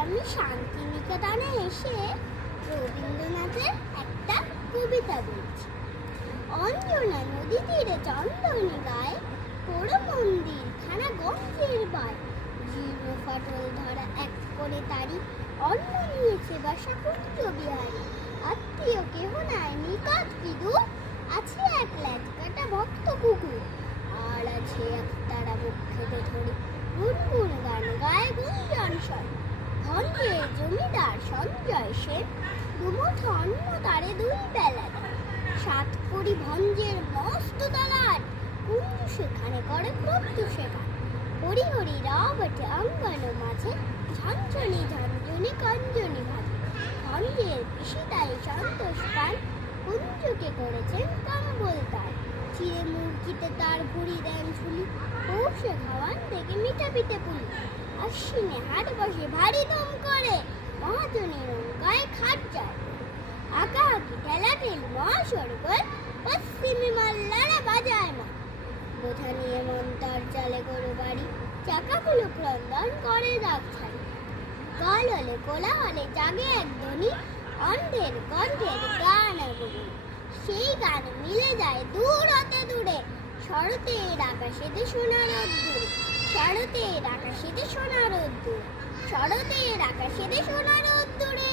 আমি শান্তিনিকেতনে এসে রবীন্দ্রনাথের একটা কবিতা বলছি। অঞ্জনা নদী তীরে চন্দনী গায়ে, পোড়ো মন্দির খানা গন্ধের বায়, জীর্ণ ফাটল ধরা এক করে তারি, অন্ন নিয়েছে বাসা কুঞ্জ বিহারী। আত্মীয় কেহ নাই নিকট কি দূর, আছে এক ল্যাজ কাটা ভক্ত কুকুর, আর আছে এক তারা মুখ খেতে ধরে, গুনগুন গান গায়ে গুঞ্জন স্বর। ভঞ্জের জমিদার সঞ্জয় সেন, দুমুঠ অন্ন তারে দুই বেলা দেন। সাত কড়ি ভঞ্জের মস্ত তলাট, কুঞ্জ সেখানে করে ক্রুদ্ধ শেখা। হরি হরি রাও বটে অঙ্গন মাঝে, ঝঞ্ঝনি ঝঞ্ঝনি কঞ্জনি ভাজে। ভঞ্জের পিসিতাই সন্তোষ পান, কুঞ্জকে করেছেন কম্বল তার। চিরে মুরগিতে তার ভুড়ি দেন ঝুলি, পৌষে খাওয়ান থেকে মিঠা পিঠে পুলি। আশ্বিনে হাট বসে ভারী দম করে, মহাজনী নৌকায় খাট যায়। আঁকা আঁকি ঠেলা ঠেল মহাসড়কর, পশ্চিমী মাল্লারা বাজায় মা। বোঝা নিয়ে মন্তার চালে গরু বাড়ি, চাকাগুলো ক্রন্দন করে দাগ ছাড়ি। কাল হলে কোলা হলে জাগে এক ধ্বনি, অন্ধের কণ্ঠের গান আগুনি। সেই গান মিলে যায় দূর হতে দূরে, শরতের আকাশেতে সোনার রোদ্দুর। শরতের আকাশেতে সোনার রোদ্দুর, শরতের আকাশেতে সোনার রোদ্দুরে।